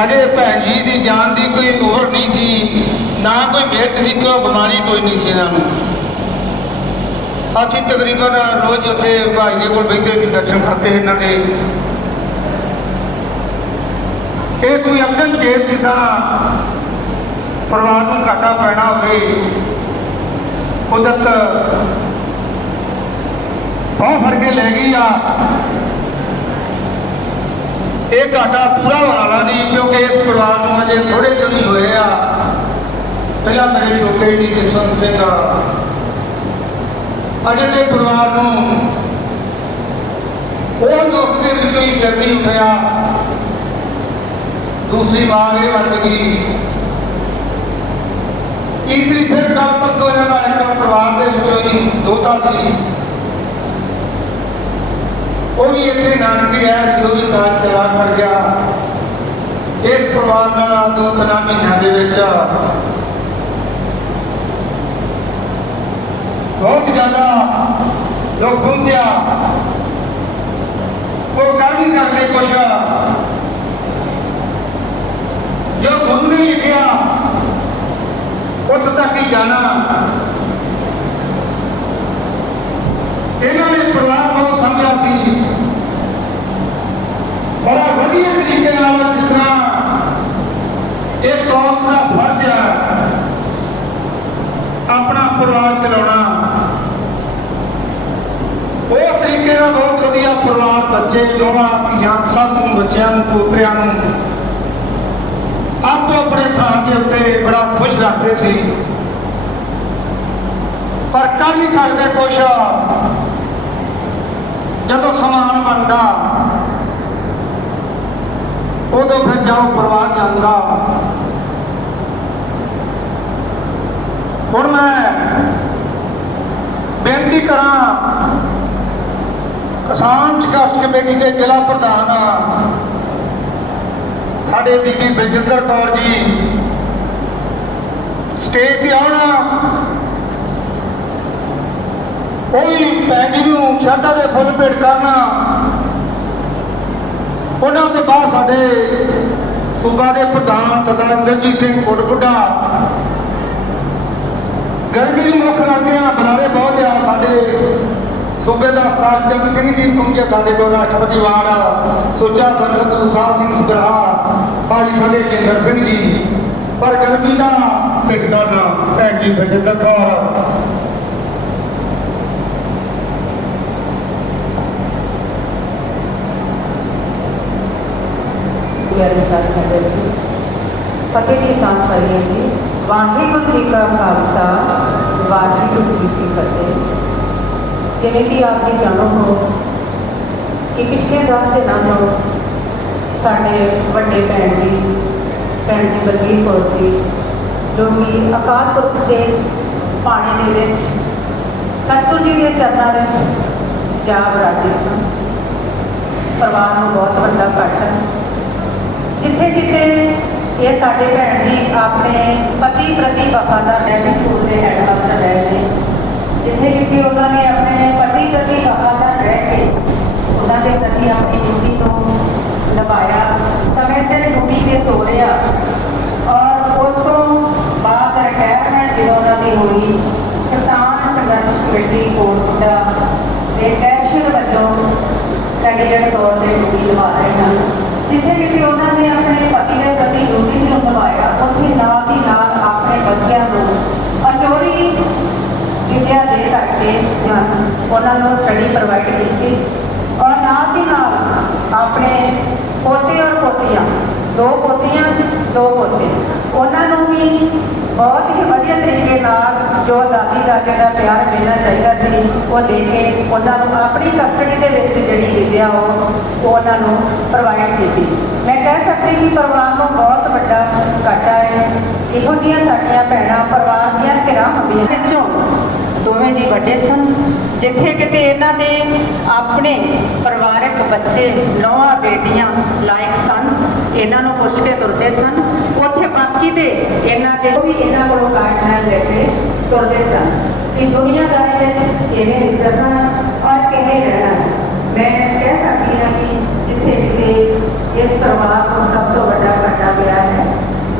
ਅਜੇ ਭੈਣ ਜੀ ਦੀ ਜਾਨ ਦੀ ਕੋਈ ਹੋਰ ਨਹੀਂ ਸੀ, ਨਾ ਕੋਈ ਮਿਹਤ ਸੀ, ਕੋਈ ਬਿਮਾਰੀ ਕੋਈ ਨਹੀਂ ਸੀ ਇਹਨਾਂ ਨੂੰ। ਅਸੀਂ ਤਕਰੀਬਨ ਰੋਜ਼ ਉੱਥੇ ਭਾਈ ਦੇ ਕੋਲ ਬੈਠਦੇ ਸੀ, ਦਰਸ਼ਨ ਕਰਦੇ ਇਹਨਾਂ ਦੇ। ਇਹ ਕੋਈ ਅੰਗਨ ਚੇਤ ਜਿੱਦਾਂ ਪਰਿਵਾਰ ਨੂੰ ਘਾਟਾ ਪੈਣਾ ਹੋਵੇ, ਕੁਦਰਤ ਬਹੁਤ ਫੜ ਕੇ ਲੈ ਗਈ ਆ। ਇਹ ਘਾਟਾ ਪੂਰਾ ਹੋਣ ਵਾਲਾ ਨਹੀਂ, ਕਿਉਂਕਿ ਇਸ ਪਰਿਵਾਰ ਨੂੰ ਅਜੇ ਥੋੜੇ ਦਿਨ ਹੀ ਹੋਏ ਆ। ਪਹਿਲਾਂ ਮੇਰੇ ਛੋਟੇ ਜੀ ਜਸਵੰਤ ਸਿੰਘ ਅਜੇ ਦੇ ਪਰਿਵਾਰ ਨੂੰ ਉਹ ਦੁੱਖ ਦੇ ਵਿੱਚੋਂ ਹੀ ਸਿਰ ਨਹੀਂ ਉੱਠਿਆ। ਦੂਸਰੀ ਵਾਰ ਇਹ ਵੱਜ ਗਈ। ਤੀਸਰੀ ਫਿਰ ਕੱਲ ਪਰਸੋਂ ਇਹਨਾਂ ਦਾ ਇੱਕ ਪਰਿਵਾਰ ਦੇ ਵਿੱਚੋਂ ਹੀ ਦੋਤਾ ਸੀ। ਉਹ ਵੀ ਇੱਥੇ ਨਾਨਕੀ ਆਇਆ ਸੀ ਉਹ ਵੀ ਕਾਜ ਚਲਾ ਕਰ ਗਿਆ। ਇਸ ਪਰਿਵਾਰ ਨਾਲ ਦੋ ਤਿੰਨ ਮਹੀਨਿਆਂ ਦੇ ਵਿੱਚ ਬਹੁਤ ਜ਼ਿਆਦਾ ਦੁੱਖ ਪਹੁੰਚਿਆ ਉਹ ਕਰ ਨਹੀਂ ਸਕਦੇ ਕੁਛ ਜੋ ਗੁਰੂ ਨੇ ਲਿਖਿਆ ਉੱਥੇ ਤੱਕ ਹੀ ਜਾਣਾ ਇਹਨਾਂ ਨੇ ਪਰਿਵਾਰ ਬਹੁਤ ਸਮਝਿਆ ਸੀ ਬੜਾ ਵਧੀਆ ਤਰੀਕੇ ਨਾਲ ਜਿਸ ਤਰ੍ਹਾਂ ਇਹ ਕੌਮ ਦਾ ਫਰਜ਼ ਹੈ ਆਪਣਾ ਪਰਿਵਾਰ ਚਲਾਉਣਾ। ਉਹ ਤਰੀਕੇ ਨਾਲ ਬਹੁਤ ਵਧੀਆ ਪਰਿਵਾਰ, ਬੱਚੇ ਲੋਹਾ ਧੀਆਂ, ਸਭ ਨੂੰ, ਬੱਚਿਆਂ ਨੂੰ, ਪੋਤਰਿਆਂ ਨੂੰ। ਆਪੋ ਆਪਣੇ ਥਾਂ ਦੇ ਉੱਤੇ ਬੜਾ ਖੁਸ਼ ਰੱਖਦੇ ਸੀ। ਪਰ ਕਰ ਨਹੀਂ ਸਕਦੇ ਕੁਛ। ਜਦੋਂ ਸਮਾਨ ਬਣਦਾ, ਉਦੋਂ ਫਿਰ ਜਾਓ ਪਰਿਵਾਰ ਜਾਂਦਾ। ਹੁਣ ਮੈਂ ਬੇਨਤੀ ਕਰਾਂ, ਕਿਸਾਨ ਸੰਘਰਸ਼ ਕਮੇਟੀ ਦੇ ਜ਼ਿਲ੍ਹਾ ਪ੍ਰਧਾਨ ਸਾਡੇ ਬੀਬੀ ਬਲਜਿੰਦਰ ਕੌਰ ਜੀ, ਸਟੇਜ ਤੇ ਆਉਣਾ। ਉਹ ਵੀ ਭੈਣ ਜੀ ਨੂੰ ਸ਼ਰਧਾ ਦੇ ਫੁੱਲ ਭੇਟ ਕਰਨਾ। ਉਹਨਾਂ ਤੋਂ ਬਾਅਦ ਸਾਡੇ ਸੂਬਾ ਦੇ ਪ੍ਰਧਾਨ ਸਰਦਾਰ ਇੰਦਰਜੀਤ ਸਿੰਘ ਕੋਟਕੁੱਡਾ ਗਰਮੀ ਦੀ ਮੁੱਖ ਲੱਗਿਆ ਬੁਲਾਰੇ ਬਹੁਤ ਆ ਸਾਡੇ ਸੂਬੇ ਦਾ ਸਰਦਾਰ ਚੰਦ ਸਿੰਘ ਜੀ ਪਹੁੰਚੇ ਸਾਡੇ ਕੋਲ, ਰਾਸ਼ਟਰਪਤੀ ਵਾਰ ਸੁੱਚਾ ਸੰਗਤ ਸਾਹਿਬ ਸਿੰਘ ਸੁਗਰਾ ਭਾਈ ਸਾਡੇ ਕੇਂਦਰ ਸਿੰਘ ਜੀ। ਪਰ ਗਰਮੀ ਦਾ ਭੇਟ ਕਰਨਾ ਭੈਣ ਜੀ ਬਲਜਿੰਦਰ ਕੌਰ ਪਿਆਰੇ ਸਾਥ ਸੰਗਤ ਜੀ ਫਤਿਹ ਦੀ ਸਾਂਝ ਪਾਈਏ ਜੀ। ਵਾਹਿਗੁਰੂ ਜੀ ਕਾ ਖਾਲਸਾ, ਵਾਹਿਗੁਰੂ ਜੀ ਕੀ ਫਤਿਹ। ਜਿਵੇਂ ਕਿ ਆਪ ਜੀ ਜਾਣੋ ਹੋ ਕਿ ਪਿਛਲੇ ਦਸ ਦਿਨਾਂ ਤੋਂ ਸਾਡੇ ਵੱਡੇ ਭੈਣ ਜੀ ਭੈਣ ਜੀ ਬਲਵੀਰ ਕੌਰ ਜੀ, ਜੋ ਕਿ ਅਕਾਲ ਪੁਰਖ ਦੇ ਪਾਣੀ ਦੇ ਵਿੱਚ, ਸਤਿਗੁਰੂ ਜੀ ਦੇ ਚਰਨਾਂ ਵਿੱਚ ਜਾ ਬਰਾਦੇ ਸਨ। ਪਰਿਵਾਰ ਨੂੰ ਬਹੁਤ ਵੱਡਾ ਘਾਟਾ ਜਿੱਥੇ ਕਿਤੇ ਇਹ ਸਾਡੇ ਭੈਣ ਜੀ ਆਪਣੇ ਪਤੀ ਪ੍ਰਤੀ ਵਫਾਦਾਰ ਰਹਿ ਸਕੂਲ ਦੇ ਹੈਡਮਾਸਟਰ ਰਹੇ ਨੇ ਜਿੱਥੇ ਕਿਤੇ ਉਹਨਾਂ ਨੇ ਆਪਣੇ ਪਤੀ ਪ੍ਰਤੀ ਵਫਾਦਾਰ ਰਹਿ ਕੇ ਉਹਨਾਂ ਦੇ ਪ੍ਰਤੀ ਆਪਣੀ ਡਿਊਟੀ ਤੋਂ ਨਿਭਾਇਆ, ਸਮੇਂ ਸਿਰ ਡਿਊਟੀ ਤੇ ਤੋਰਿਆ ਔਰ ਉਸ ਤੋਂ ਬਾਅਦ ਰਿਟਾਇਰਮੈਂਟ ਜਦੋਂ ਉਹਨਾਂ ਦੀ ਹੋਈ, ਕਿਸਾਨ ਸੰਘਰਸ਼ ਕਮੇਟੀ ਕੋਟਕੁੱਡਾ ਦੇ ਕੈਸ਼ੀਅਰ ਵਜੋਂ ਕੈਂਡੀਡੇਟ ਤੌਰ ਤੇ ਡਿਊਟੀ ਨਿਭਾ ਰਹੇ ਹਨ। ਜਿੱਥੇ ਕਿਤੇ ਉਹਨਾਂ ਨੇ ਆਪਣੇ ਪਤੀ ਦੇ ਪ੍ਰਤੀ ਡਿਊਟੀ ਨੂੰ ਨਿਭਾਇਆ ਉੱਥੇ ਨਾਲ ਦੀ ਨਾਲ ਆਪਣੇ ਬੱਚਿਆਂ ਨੂੰ ਅਚੋਰੀ ਵਿਦਿਆ ਦੇ ਕਰਕੇ ਜਾਂ ਉਹਨਾਂ ਨੂੰ ਸਟੱਡੀ ਪ੍ਰੋਵਾਈਡ ਕੀਤੀ ਔਰ ਨਾਲ ਦੀ ਨਾਲ ਆਪਣੇ ਪੋਤੇ ਔਰ ਪੋਤੀਆਂ ਦੋ ਪੋਤੀਆਂ ਦੋ ਪੋਤੇ ਉਹਨਾਂ ਨੂੰ ਵੀ ਬਹੁਤ ਹੀ ਵਧੀਆ ਤਰੀਕੇ ਨਾਲ ਜੋ ਦਾਦੀ ਦਾਦੇ ਦਾ ਪਿਆਰ ਮਿਲਣਾ ਚਾਹੀਦਾ ਸੀ, ਉਹ ਦੇ ਕੇ ਉਹਨਾਂ ਨੂੰ ਆਪਣੀ ਕਸਟਡੀ ਦੇ ਵਿੱਚ ਜਿਹੜੀ ਵਿਦਿਆ ਉਹ ਉਹਨਾਂ ਨੂੰ ਪ੍ਰੋਵਾਈਡ ਕੀਤੀ। ਮੈਂ ਕਹਿ ਸਕਦੀ ਕਿ ਪਰਿਵਾਰ ਨੂੰ ਬਹੁਤ ਵੱਡਾ ਘਾਟਾ ਹੈ। ਇਹੋ ਜਿਹੀਆਂ ਸਾਡੀਆਂ ਭੈਣਾਂ ਪਰਿਵਾਰ ਦੀਆਂ ਧਿਰਾਂ ਹੁੰਦੀਆਂ ਵਿੱਚੋਂ ਦੋਵੇਂ ਜੀ ਵੱਡੇ ਸਨ। ਜਿੱਥੇ ਕਿਤੇ ਇਹਨਾਂ ਦੇ ਆਪਣੇ ਪਰਿਵਾਰਕ ਬੱਚੇ, ਨੌਵਾਂ ਬੇਟੀਆਂ ਲਾਇਕ ਸਨ। ਇਹਨਾਂ ਨੂੰ ਪੁੱਛ ਕੇ ਤੁਰਦੇ ਸਨ। ਉੱਥੇ ਬਾਕੀ ਦੇ ਇਹਨਾਂ ਦੇ ਵੀ ਇਹਨਾਂ ਕੋਲੋਂ ਕਾਰਡ ਨਾਲ ਲੈ ਕੇ ਤੁਰਦੇ ਸਨ ਕਿ ਦੁਨੀਆਦਾਰੀ ਵਿੱਚ ਕਿਵੇਂ ਵਿਚਰਨਾ ਔਰ ਕਿਵੇਂ ਰਹਿਣਾ ਮੈਂ ਕਹਿ ਸਕਦੀ ਹਾਂ ਕਿ ਜਿੱਥੇ ਕਿਤੇ ਇਸ ਪਰਿਵਾਰ ਨੂੰ ਸਭ ਤੋਂ ਵੱਡਾ ਘਾਟਾ ਗਿਆ ਹੈ,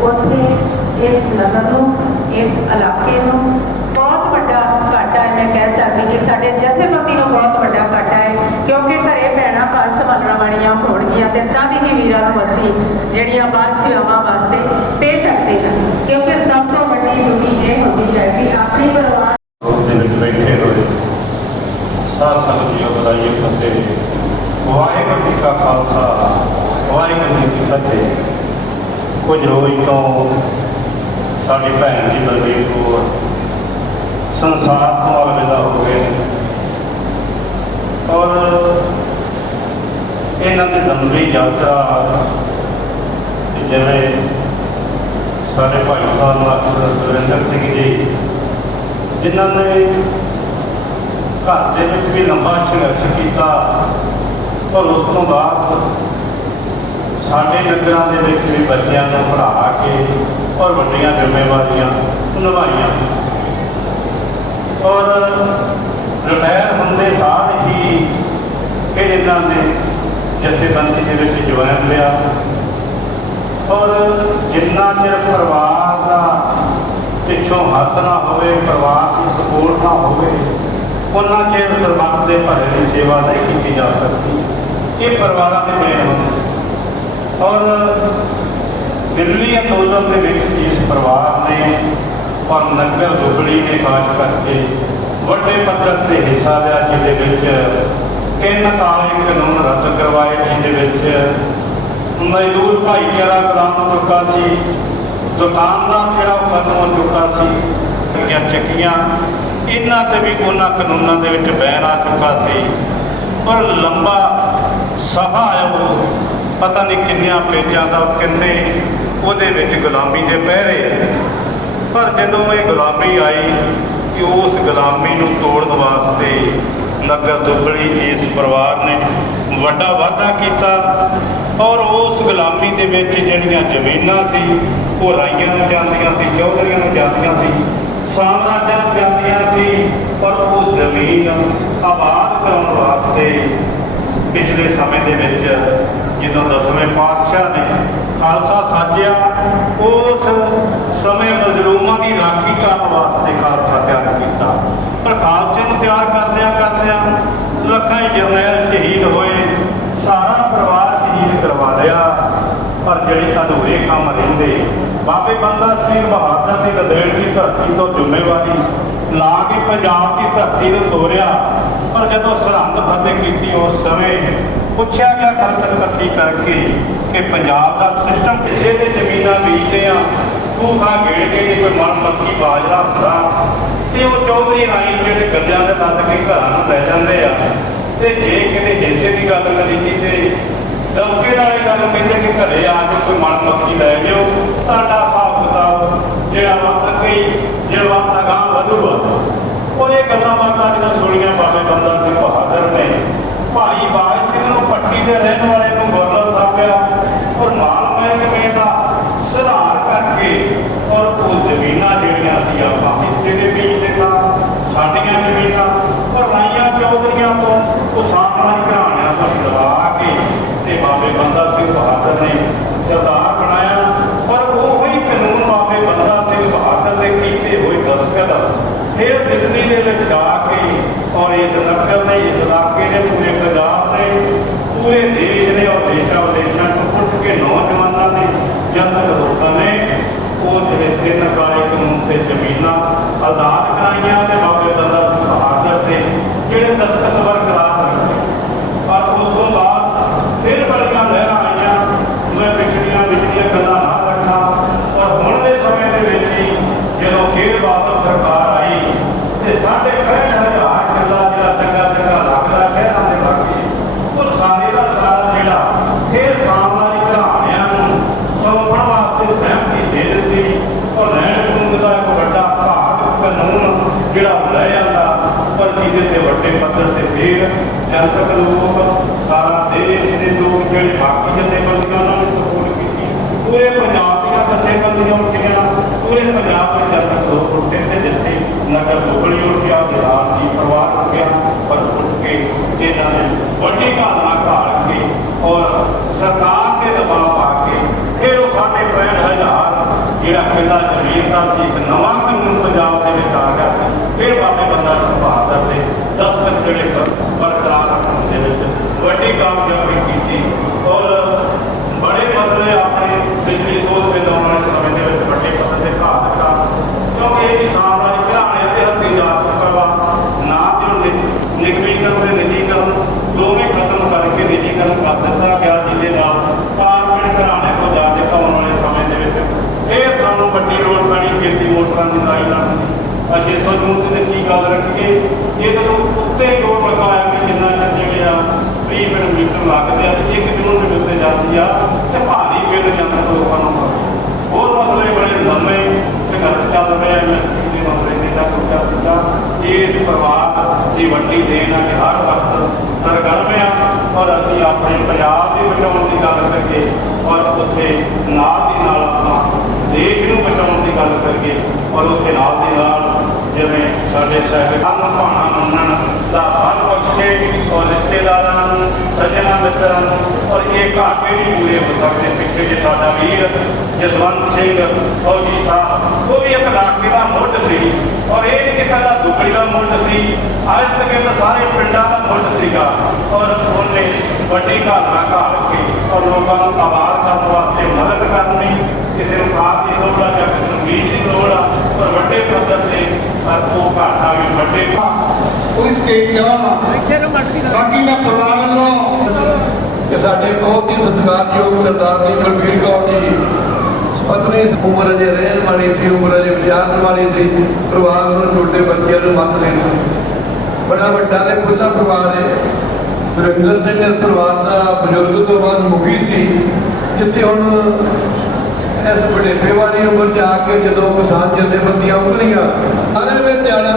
ਉੱਥੇ ਇਸ ਨਗਰ ਨੂੰ, ਇਸ ਇਲਾਕੇ ਨੂੰ ਬਹੁਤ ਵੱਡਾ ਘਾਟਾ ਹੈ। ਮੈਂ ਕਹਿ ਸਕਦੀ ਕਿ ਸਾਡੇ ਜਥੇਬੰਦੀ ਨੂੰ ਬਹੁਤ ਵੱਡਾ ਘਾਟਾ ਹੈ, ਕਿਉਂਕਿ ਘਰੇ ਭੈਣਾਂ ਘਰ ਸੰਭਾਲਣ ਵਾਲੀਆਂ ਹੋਣ ਤੇ ਤਾਂ ਦੀ ਹੀ ਵੀਰਾਂ ਨੂੰ ਅਸੀਂ ਜਿਹੜੀਆਂ ਬਾਅਦ ਸੇਵਾਵਾਂ ਵਾਸਤੇ ਭੇਜ ਸਕਦੇ ਹਾਂ ਕਿਉਂਕਿ ਸਭ ਤੋਂ ਵੱਡੀ ਡਿਊਟੀ ਇਹ ਹੁੰਦੀ ਹੈ ਕਿ ਆਪਣੀ ਪਰਿਵਾਰ ਰੂਪ ਦੇ ਵਿੱਚ ਬੈਠੇ ਹੋਏ ਸਾਧ ਸੰਗਤ ਜੀ ਬੁਲਾਈਏ ਫਤਿਹ ਵਾਹਿਗੁਰੂ ਜੀ ਕਾ ਖਾਲਸਾ, ਵਾਹਿਗੁਰੂ ਜੀ ਕੀ ਫਤਿਹ। ਕੁਝ ਰੋਜ਼ ਤੋਂ ਸਾਡੀ ਭੈਣ ਜੀ ਬਲਵੀਰ ਕੌਰ ਸੰਸਾਰ ਤੋਂ ਅਲਵਿਦਾ ਹੋ ਗਏ ਨੇ। ਔਰ ਇਹਨਾਂ ਦੀ ਲੰਬੀ ਯਾਤਰਾ ਜਿਵੇਂ ਸਾਡੇ ਭਾਈ ਸਾਹਿਬ ਮਾਸਟਰ ਸੁਰਿੰਦਰ ਸਿੰਘ ਜੀ, ਜਿਨ੍ਹਾਂ ਨੇ ਘਰ ਦੇ ਵਿੱਚ ਵੀ ਲੰਬਾ ਸੰਘਰਸ਼ ਕੀਤਾ ਔਰ ਉਸ ਤੋਂ ਬਾਅਦ ਸਾਡੇ ਨਗਰਾਂ ਦੇ ਵਿੱਚ ਵੀ ਬੱਚਿਆਂ ਨੂੰ ਪੜ੍ਹਾ ਕੇ ਔਰ ਵੱਡੀਆਂ ਜ਼ਿੰਮੇਵਾਰੀਆਂ ਨਿਭਾਈਆਂ। ਔਰ ਰਿਟਾਇਰ ਹੁੰਦੇ ਸਾਰ ਹੀ ਫਿਰ ਇਹਨਾਂ ਨੇ ਜਥੇਬੰਦੀ ਦੇ ਵਿੱਚ ਜੁਆਇਨ ਲਿਆ ਔਰ ਜਿੰਨਾ ਚਿਰ ਪਰਿਵਾਰ ਦਾ ਪਿੱਛੋਂ ਹੱਥ ਨਾ ਹੋਵੇ, ਪਰਿਵਾਰ ਦੀ ਸਪੋਰਟ ਨਾ ਹੋਵੇ ਉਹਨਾਂ ਚਿਰ ਸਰਬੱਤ ਦੇ ਭਲੇ ਦੀ ਸੇਵਾ ਨਹੀਂ ਕੀਤੀ ਜਾ ਸਕਦੀ। ਇਹ ਪਰਿਵਾਰਾਂ ਦੇ ਮੇਨ ਹੁੰਦੇ ਔਰ ਦਿੱਲੀ ਅੰਦੋਲਨ ਦੇ ਵਿੱਚ ਇਸ ਪਰਿਵਾਰ ਨੇ ਔਰ ਨਗਰ ਦੁਬਲੀ ਨੇ ਖਾਸ ਕਰਕੇ ਵੱਡੇ ਪੱਧਰ ਤੇ ਹਿੱਸਾ ਲਿਆ, ਜਿਹਦੇ ਵਿੱਚ ਤਿੰਨ ਕਾਲੇ ਕਾਨੂੰਨ ਰੱਦ ਕਰਵਾਏ ਜਿਹਦੇ ਵਿੱਚ ਮਜ਼ਦੂਰ ਭਾਈਚਾਰਾ ਗੁਲਾਮ ਹੋ ਚੁੱਕਾ ਸੀ, ਦੁਕਾਨਦਾਰ ਜਿਹੜਾ ਉਹ ਖਤਮ ਚੁੱਕਾ ਸੀ ਟਿੱਕੀਆਂ ਚੱਕੀਆਂ, ਇਹਨਾਂ ਤੇ ਵੀ ਉਹਨਾਂ ਕਾਨੂੰਨਾਂ ਦੇ ਵਿੱਚ ਬੈਨ ਆ ਚੁੱਕਾ ਸੀ। ਔਰ ਲੰਬਾ ਸਭਾ ਹੈ ਪਤਾ ਨਹੀਂ ਕਿੰਨਿਆਂ ਪੇਜਾਂ ਦਾ, ਕਿੰਨੇ ਉਹਦੇ ਵਿੱਚ ਗੁਲਾਮੀ ਦੇ ਪਹਿਰੇ ਪਰ ਜਦੋਂ ਇਹ ਗੁਲਾਮੀ ਆਈ ਕਿ ਉਸ ਗੁਲਾਮੀ ਨੂੰ ਤੋੜਨ ਵਾਸਤੇ ਨਗਰ ਦੁੱਬੜੀ ਇਸ ਪਰਿਵਾਰ ਨੇ ਵੱਡਾ ਵਾਅਦਾ ਕੀਤਾ ਔਰ ਉਸ ਗੁਲਾਮੀ ਦੇ ਵਿੱਚ ਜਿਹੜੀਆਂ ਜ਼ਮੀਨਾਂ ਸੀ, ਉਹ ਰਾਈਆਂ ਨੂੰ ਜਾਂਦੀਆਂ ਸੀ, ਚੌਧਰੀਆਂ ਨੂੰ ਜਾਂਦੀਆਂ ਸੀ, ਸਾਮਰਾਜਾਂ ਨੂੰ ਜਾਂਦੀਆਂ ਸੀ ਪਰ ਉਹ ਜ਼ਮੀਨ ਆਬਾਦ ਕਰਾਉਣ ਵਾਸਤੇ ਪਿਛਲੇ ਸਮੇਂ ਦੇ ਵਿੱਚ ਜਦੋਂ ਦਸਵੇਂ ਪਾਤਸ਼ਾਹ ਨੇ ਖਾਲਸਾ ਸਾਜਿਆ, ਉਸ ਸਮੇਂ ਮਜ਼ਲੂਮਾਂ ਦੀ ਰਾਖੀ ਕਰਨ ਵਾਸਤੇ ਖਾਲਸਾ ਤਿਆਰ ਕੀਤਾ। ਪਰ ਨੂੰ ਤਿਆਰ ਕਰਦਿਆਂ ਕਰਦਿਆਂ ਲੱਖਾਂ ਜਰਨੈਲ ਸ਼ਹੀਦ ਹੋਏ, ਸਾਰਾ ਪਰਿਵਾਰ ਸ਼ਹੀਦ ਕਰਵਾ ਲਿਆ। ਪਰ ਜਿਹੜੇ ਅਧੂਰੇ ਕੰਮ ਰਹਿੰਦੇ, ਬਾਬੇ ਬੰਦਾ ਸਿੰਘ ਬਹਾਦਰ ਦੀ ਗਦੇੜ ਦੀ ਧਰਤੀ ਤੋਂ ਜ਼ਿੰਮੇਵਾਰੀ ਲਾ ਕੇ ਪੰਜਾਬ ਦੀ ਧਰਤੀ ਨੂੰ ਤੋਰਿਆ। ਪਰ ਜਦੋਂ ਸਰਹੰਦ ਫਤਿਹ ਕੀਤੀ ਉਸ ਸਮੇਂ, ਪੁੱਛਿਆ ਗਿਆ ਖਲਕਤ ਇਕੱਠੀ ਕਰਕੇ ਕਿ ਪੰਜਾਬ ਦਾ ਸਿਸਟਮ ਕਿਸੇ ਦੇ ਜ਼ਮੀਨਾਂ ਬੀਜਦੇ ਆ ਤੂੰ ਖਾ ਗੇੜ ਜੇ ਕੋਈ ਮਨ ਮੱਖੀ ਬਾਜਰਾ ਹੁੰਦਾ ਤੇ ਉਹ ਚੌਧਰੀ ਰਾਈ ਜਿਹੜੇ ਗੱਲਿਆਂ ਦੇ ਲੱਦ ਕੇ ਘਰਾਂ ਨੂੰ ਲੈ ਜਾਂਦੇ ਆ, ਤੇ ਜੇ ਕਿਤੇ ਹਿੱਸੇ ਦੀ ਗੱਲ ਕਰੀ ਤੇ ਦਮਕੇ ਨਾਲ ਇਹ ਗੱਲ ਕਹਿੰਦੇ ਕਿ ਘਰੇ ਆ ਕੇ ਕੋਈ ਮਨ ਮੱਖੀ ਲੈ ਜਿਓ ਤੁਹਾਡਾ ਹਿਸਾਬ ਕਿਤਾਬ ਜਿਹੜਾ ਵਾ ਅੱਗੇ ਹੀ, ਜਿਹੜਾ ਵਾ ਅਗਾਂਹ ਵਧੂਗਾ। ਉਹ ਇਹ ਗੱਲਾਂ ਬਾਤਾਂ ਜਦੋਂ ਸੁਣੀਆਂ ਬਾਬੇ ਬੰਦਾ ਸਿੰਘ ਬਹਾਦਰ ਨੇ। ਭਾਈ ਬਾਜ ਸਿੰਘ ਨੂੰ ਪੱਟੀ ਦੇ ਰਹਿਣ ਵਾਲੇ ਨੂੰ ਗਵਰਨਰ ਥਾਪਿਆ ਔਰ ਮਾਲ ਮਹਿਕਮੇ ਦਾ ਸੁਧਾਰ ਕਰਕੇ ਔਰ ਉਹ ਜ਼ਮੀਨਾਂ ਜਿਹੜੀਆਂ ਸੀ ਆਪਾਂ ਹਿੱਸੇ ਦੇ ਵਿੱਚ ਦੇ ਤਾਂ ਸਾਡੀਆਂ ਜ਼ਮੀਨਾਂ ਔਰ ਰਾਈਆਂ ਚੌਧਰੀਆਂ ਤੋਂ ਉਹ ਸਾਮਰਾਜ ਘਰਾਣਿਆਂ ਤੋਂ ਛੁਡਵਾ ਕੇ ਤੇ ਬਾਬੇ ਬੰਦਾ ਸਿੰਘ ਬਹਾਦਰ ਨੇ ਸਰਦਾਰ ਬਣਾਇਆ ਪਰ ਉਹ ਹੀ ਕਾਨੂੰਨ ਬਾਬੇ ਬੰਦਾ ਸਿੰਘ ਬਹਾਦਰ ਦੇ ਕੀਤੇ ਹੋਏ ਦਸਤਖਤ ਫਿਰ ਦਿੱਲੀ ਦੇ ਵਿੱਚ ਜਾ ਕੇ ਔਰ ਇਸ ਨਕਲ ਨੇ, ਇਸ ਇਲਾਕੇ ਨੇ ਪੂਰੇ ਪੰਜਾਬ ਨੇ ਪੂਰੇ ਦੇਸ਼ ਨੇ ਔਰ ਦੇਸ਼ਾਂ ਵਿਦੇਸ਼ਾਂ ਤੋਂ ਉੱਠ ਕੇ ਨੌਜਵਾਨਾਂ ਨੇ ਜਨਤਕ ਲੋਕਾਂ ਨੇ ਉਹ ਜਿਹੜੇ ਤਿੰਨ ਕਾਲੇ ਕਾਨੂੰਨ ਤੇ ਜ਼ਮੀਨਾਂ ਆਜ਼ਾਦ ਕਰਾਈਆਂ ਤੇ ਬਾਬੇ ਬੰਦਾ ਸਿੰਘ ਬਹਾਦਰ ਦੇ ਜਿਹੜੇ ਦਸਤਖਤ ਬਰਕਰਾਰ ਰੱਖੇ ਪਰ ਉਸ ਤੋਂ ਬਾਅਦ ਫਿਰ ਬੜੀਆਂ ਲਹਿਰਾਂ ਆਈਆਂ ਮੈਂ ਪਿਛਲੀਆਂ ਵਿਚਲੀਆਂ ਗੱਲਾਂ ਨਾ ਰੱਖਾਂ ਔਰ ਹੁਣ ਦੇ ਸਮੇਂ ਦੇ ਵਿੱਚ ਹੀ ਜਦੋਂ ਫੇਰ ਵਾਪਸ ਸਰਕਾਰ ਆਈ ਤੇ ਸਾਡੇ 65000 ਕਿੱਲਾ ਜਿਹੜਾ ਚੰਗਾ ਚੰਗਾ ਲੱਗਦਾ ਸ਼ਹਿਰਾਂ ਦੇ ਬਾਕੀ ਉਹ ਸਾਰੇ ਦਾ ਸਾਰਾ ਜਿਹੜਾ ਫੇਰ ਸਾਮਰਾਜ ਘਰਾਣਿਆਂ ਨੂੰ ਸੌਂਪਣ ਵਾਸਤੇ ਸਹਿਮਤੀ ਦੇ ਦਿੱਤੀ ਔਰ ਲੈਣ ਕਾਨੂੰਨ ਦਾ ਇੱਕ ਵੱਡਾ ਭਾਗ ਕਾਨੂੰਨ ਜਿਹੜਾ ਉਹ ਲੈ ਜਾਂਦਾ ਪਰ ਜਿਹਦੇ ਤੇ ਵੱਡੇ ਪੱਧਰ ਤੇ ਫੇਰ ਜਨਤਕ ਲੋਕ ਸਾਰਾ ਦੇਸ਼ ਦੇ ਲੋਕ ਜਿਹੜੇ ਬਾਕੀ ਜਥੇਬੰਦੀਆਂ ਉਹਨਾਂ ਨੂੰ ਸਪੋਰਟ ਕੀਤੀ। ਪੂਰੇ ਪੰਜਾਬ ਦੀਆਂ ਜਥੇਬੰਦੀਆਂ ਉੱਠੀਆਂ, ਪੂਰੇ ਪੰਜਾਬ ਦੇ ਜਨਤਕ ਲੋਕ ਉੱਠੇ ਤੇ ਜਿੱਥੇ ਨਗਰ ਦੁਬਲੀ ਉੱਠ ਗਿਆ ਬਿਹਾਰ ਦੀ ਪਰਿਵਾਰ ਉੱਠ ਗਿਆ ਪਰ ਉੱਠ ਕੇ ਇਹਨਾਂ ਨੇ ਵੱਡੀ ਘਾਲਣਾ ਘਾਲ ਕੇ ਔਰ ਸਰਕਾਰ ਦੇ ਦਬਾਅ ਪਾ ਕੇ ਫਿਰ ਉਹ ਸਾਡੇ ਕੀਤਾ ਸੀ, ਇੱਕ ਨਵਾਂ ਕਾਨੂੰਨ ਪੰਜਾਬ ਦੇ ਵਿੱਚ ਆ ਗਿਆ ਸੀ ਇਹ ਬਾਬੇ ਬੰਦਾ ਸਿੰਘ ਬਹਾਦਰ ਦੇ ਦਸਤਖਤ ਜਿਹੜੇ ਬਰਕਰਾਰ ਰੱਖਣ ਦੇ ਵਿੱਚ ਵੱਡੀ ਕਾਮਯਾਬੀ ਕੀਤੀ ਔਰ ਬੜੇ ਮਸਲੇ ਆਪਣੇ ਬਿਜਲੀ ਸੋਧ ਦੇ ਲਾਉਣ ਵਾਲੇ ਸਮੇਂ ਦੇ ਵਿੱਚ ਵੱਡੇ ਪੱਧਰ ਤੇ ਘਾ ਦਿੱਤਾ ਕਿਉਂਕਿ ਇਹ ਵੀ ਸਾਮਰਾਜ ਘਰਾਣਿਆਂ ਦੇ ਹੱਥੀਂ ਜਾ ਚੁੱਕਾ ਵਾ ਨਾ ਤੇ ਨਿਗਮੀਕਰਨ ਤੇ ਨਿੱਜੀਕਰਨ ਦੋਵੇਂ ਖਤਮ ਕਰਕੇ ਨਿੱਜੀਕਰਨ ਕਰ ਦਿੱਤਾ ਗਿਆ ਜਿਹਦੇ ਨਾਲ ਕਾਰਪੋਰੇਟ ਘਰਾਣੇ ਤੋਂ ਜਾ ਕੇ ਆਉਣ ਵਾਲੇ ਸਮੇਂ ਦੇ ਵਿੱਚ ਇਹ ਸਾਨੂੰ ਵੱਡੀ ਲੋੜ ਪੈਣੀ ਖੇਤੀ ਮੋਟਰਾਂ ਦੀ ਲਾਈ ਲਾਉਣ ਦੀ। ਅਸੀਂ ਤੋਂ ਜੂਨ ਤੇ ਕੀ ਗੱਲ ਰੱਖੀਏ ਇਹਦੇ ਤੋਂ ਉੱਤੇ ਜੋਰ ਲਗਾਇਆ ਕਿ ਜਿੰਨਾ ਚਿਰ ਜਿਹੜੇ ਆ ਪ੍ਰੀਪੇਡ ਮੀਟਰ ਲੱਗਦੇ ਆ ਤੇ 1 ਜੂਨ ਦੇ ਤੇ ਭਾਰੀ ਬਿੱਲ ਜਾਂਦਾ ਲੋਕਾਂ ਨੂੰ। ਹੋਰ ਮਸਲੇ ਬੜੇ ਲੰਮੇ ਤੇ ਗੱਲ ਚੱਲ ਰਿਹਾ ਹੈ ਦੇ ਮਸਲੇ ਤੇ ਦਾ ਕੁਝ ਚੱਲਦਾ ਇਹ ਪਰਿਵਾਰ ਦੀ ਵੱਡੀ ਦੇਣ ਆ ਕਿ ਹਰ ਵਕਤ ਸਰਗਰਮ ਆ ਔਰ ਅਸੀਂ ਆਪਣੇ ਪੰਜਾਬ ਦੇ ਬਚਾਉਣ ਦੀ ਗੱਲ ਕਰੀਏ ਔਰ ਉੱਥੇ ਨਾਲ ਦੀ ਨਾਲ ਆਪਣਾ ਦੇਸ਼ ਨੂੰ ਬਚਾਉਣ ਦੀ ਗੱਲ ਕਰੀਏ ਔਰ ਉੱਥੇ ਨਾਲ ਦੀ ਨਾਲ ਜਿਵੇਂ ਸਾਡੇ ਸਹਿਬਾਨ ਭਾਣਾ ਮੰਨਣ ਦਾ ਫਲ ਬਖਸ਼ੇ ਔਰ ਰਿਸ਼ਤੇਦਾਰਾਂ ਨੂੰ, ਸੱਜਣਾ ਮਿੱਤਰਾਂ ਨੂੰ ਔਰ ਇਹ ਘਾਟੇ ਵੀ ਪੂਰੇ ਹੋ ਸਕਦੇ ਪਿੱਛੇ ਜੇ ਸਾਡਾ ਵੀਰ ਜਸਵੰਤ ਸਿੰਘ ਫੌਜੀ ਸਾਹਿਬ, ਉਹ ਵੀ ਇੱਕ ਇਲਾਕੇ ਦਾ ਮੁੱਢ ਸੀ। ਔਰ ਇਹ ਨਹੀਂ ਕਿ ਦੁਗਲੀ ਦਾ ਮੁੱਢ ਸੀ ਅੱਜ ਤੱਕ ਇਹ ਸਾਰੇ ਪਿੰਡਾਂ ਦਾ ਮੁੱਢ ਸੀਗਾ ਔਰ ਉਹਨੇ ਵੱਡੀ ਘਾਲਣਾ ਘਾਲ ਕੇ ਔਰ ਲੋਕਾਂ ਨੂੰ ਆਵਾਜ਼ ਕਰਨ ਵਾਸਤੇ ਮਦਦ ਕਰਨੀ ਕਿਸੇ ਨੂੰ ਖਾਦ ਦੀ ਲੋੜ ਆ ਜਾਂ ਕਿਸੇ ਨੂੰ ਬੀਜ ਦੀ ਲੋੜ ਆ ਪਰ ਵੱਡੇ ਪੱਧਰ ਤੇ ਪਰ ਉਹ ਘਾਟਾ ਵੀ ਵੱਡੇ ਕੋਈ ਸਟੇਟ ਜਾਵਾਂ? ਬਾਕੀ ਮੈਂ ਪਰਿਵਾਰ ਵੱਲੋਂ ਸਾਡੇ ਬਹੁਤ ਹੀ ਸਤਿਕਾਰਯੋਗ ਸਰਦਾਰ ਜੀ ਬਲਬੀਰ ਕੌਰ ਜੀ ਪਤਨੀ ਉਮਰ ਦੇ ਰਹਿਣ ਵਾਲੀ ਸੀ, ਉਮਰ ਦੇ ਵਿਚਾਰਨ ਵਾਲੀ ਸੀ, ਪਰਿਵਾਰ ਨੂੰ ਛੋਟੇ ਬੱਚਿਆਂ ਨੂੰ ਮੱਤ ਦੇਣਾ ਬੜਾ ਵੱਡਾ ਤੇ ਖੁੱਲਾ ਪਰਿਵਾਰ ਹੈ। ਸੁਰਿੰਦਰ ਸਿੰਘ ਦੇ ਪਰਿਵਾਰ ਦਾ ਬਜ਼ੁਰਗ ਤੋਂ ਬਾਅਦ ਮੁਖੀ ਸੀ। ਜਿੱਥੇ ਹੁਣ ਇਸ ਬੜੇਪੇ ਵਾਲੀ ਉਮਰ 'ਚ ਆ ਕੇ ਜਦੋਂ ਕਿਸਾਨ ਜਥੇਬੰਦੀਆਂ ਉਭਰੀਆਂ ਸਾਰੇ ਵਿੱਚ ਜਾਣਾ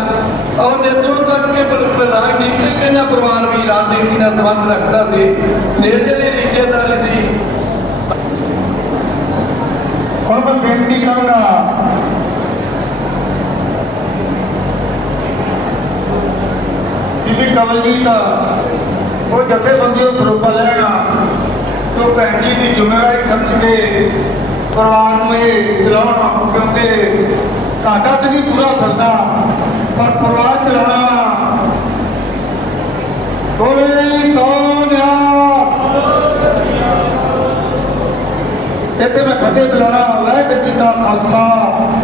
ਔਰ ਇੱਥੋਂ ਤੱਕ ਕਿ ਰਾਜਨੀਤਿਕ ਇਹਨਾਂ ਪਰਿਵਾਰ ਵੀ ਰਾਜਨੀਤੀ ਨਾਲ ਸੰਬੰਧ ਰੱਖਦਾ ਸੀ, ਨੇੜੇ ਦੀ ਰਿਸ਼ਤੇਦਾਰੀ ਦੀ ਹੁਣ ਮੈਂ ਬੇਨਤੀ ਕਰਾਂਗਾ ਬੀਬੀ ਕਮਲਜੀਤ ਉਹ ਜਥੇਬੰਦੀ ਜਥੇਬੰਦੀਆਂ ਸਰੂਪਾ ਲੈਣਾ। ਜੋ ਭੈਣ ਜੀ ਦੀ ਜ਼ਿੰਮੇਵਾਰੀ ਸਮਝ ਕੇ ਪਰਿਵਾਰ ਨੂੰ ਇਹ ਚਲਾਉਣ ਕਿਉਂਕਿ ਘਾਟਾ ਤੇ ਨਹੀਂ ਪੂਰਾ ਸਕਦਾ ਪਰ ਪਰਿਵਾਰ ਚਲਾਉਣਾ। ਬੋਲੇ ਸੋਨਿਆ ਇੱਥੇ ਮੈਂ ਫਤਿਹ ਬੁਲਾਣਾ ਵਾਹਿਗੁਰੂ ਜੀ ਕਾ ਖਾਲਸਾ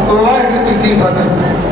ਵਾਹਿਗੁਰੂ ਜੀ ਕੀ ਫਤਿਹ।